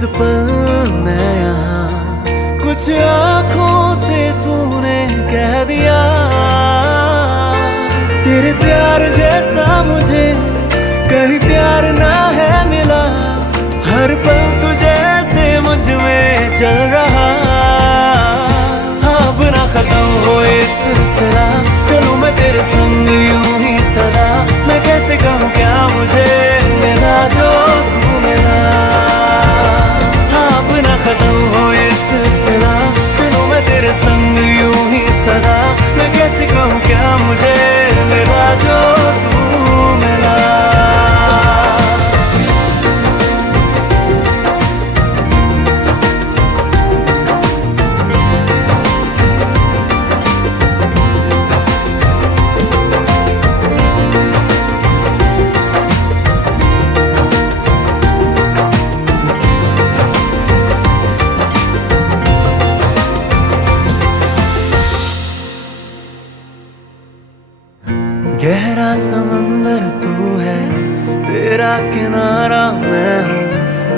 पल मैं यहाँ, कुछ आंखों से तूने कह दिया। तेरे प्यार जैसा मुझे कहीं प्यार ना है मिला, हर पल तुझे से मुझ में चल रहा। अब ना खत्म हो ये सिलसिला, चलूं मैं तेरे संग यूं ही सदा। मैं कैसे कहूँ क्या मुझे मिला जो तू मिला। अब ना खत्म हो ये सिलसिला, चलूं मैं तेरे संग यूं ही सदा। मैं कैसे कहूँ क्या मुझे मिला जो तू मिला। गहरा समंदर तू है, तेरा किनारा मैं हूँ,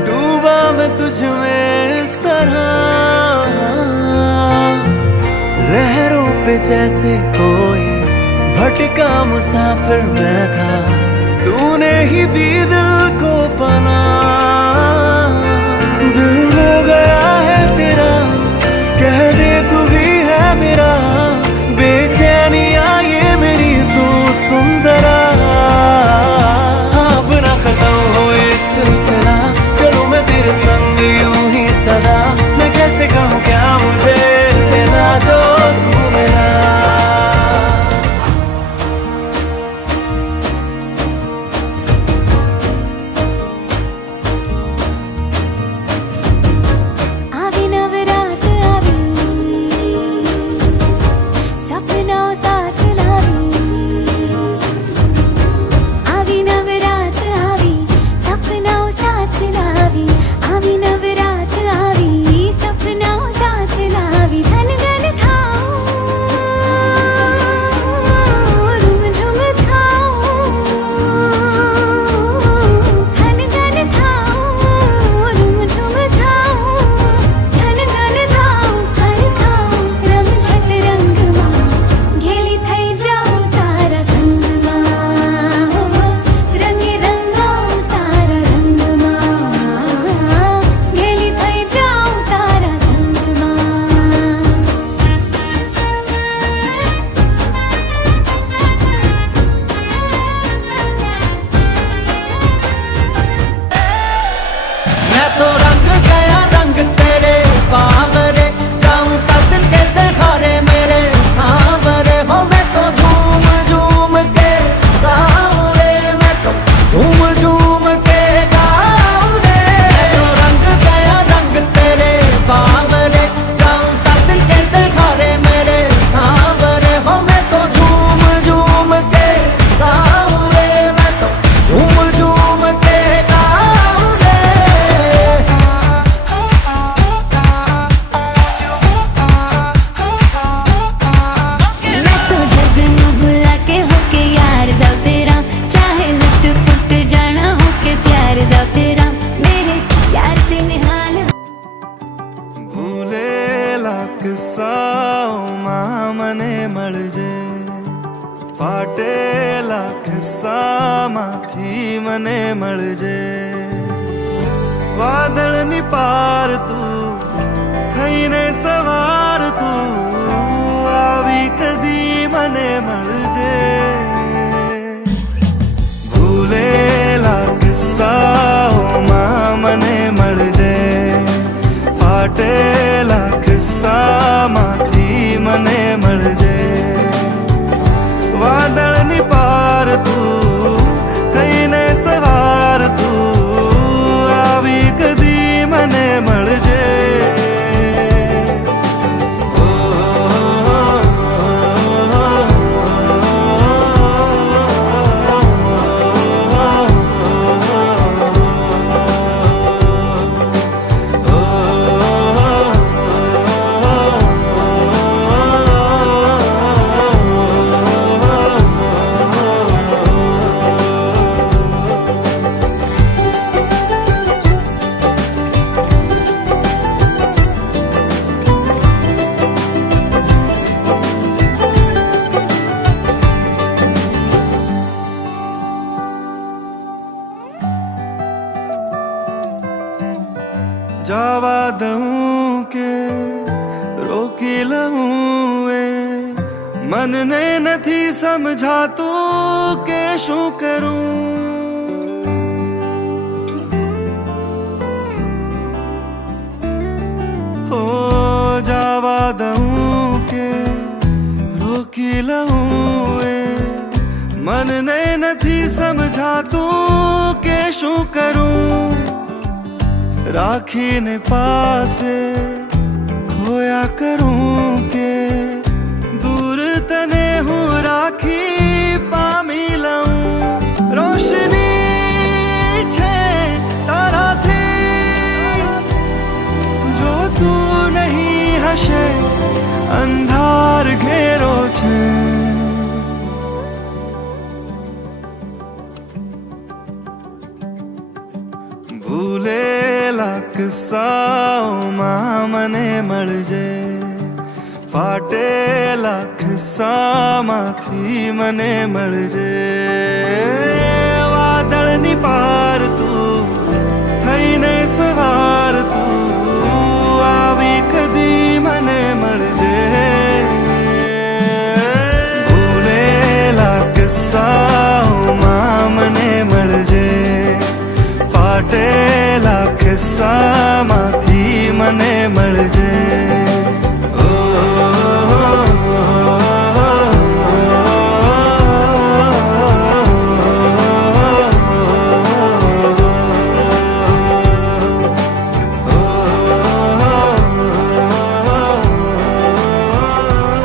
डूबा मैं तुझ में इस तरह। लहरों पे जैसे कोई भटका मुसाफिर मैं था, तूने ही दी दिल को पनाह। दिल हो गया है तेरा, कह दे तू भी है मेरा। बेचैनियाँ ये मेरी तू सुन जरा। अब ना खत्म हो ये सिलसिला, चलूं मैं तेरे संग यूं ही सदा। मैं कैसे कहूँ क्या मुझे मिला जो तू मिला। મને મળજે ફાટેલા ખિસ્સામાંથી મને મળજે વાદળની પાર તું થઈને સવાર તું આવી કદી મને મળજે ભૂલેલા કિસ્સાઓમાં મને મળજે ફાટેલા ખિસ્સામાંથી મને મળજે વાદળની પાર તું થઈને સવાર તું આવી કદી મને મળજે જવા દઉં કે રોકી લઉં એ મનને નથી સમજાતું કે શું કરું. હો જવા દઉં કે રોકી લઉં એ મનને નથી સમજાતું કે શું કરું. રાખીને પાસે ખોયા કરું કે દૂર તને હું રાખી પામી લઉં. રોશની છે તારાથી જો તું નહીં હશે અંધાર ઘેરો છે. ભૂલેલા કિસ્સાઓમાં મને મળજે, ફાટેલા ખિસ્સામાંથી મને મળજે. વાદળની પાર તું થઈને સવાર તું આવી કદી મને મળજે. ભૂલેલા કિસ્સાઓમાં મને મળજે, ફાટેલા ખિસ્સામાંથી મને મળજે.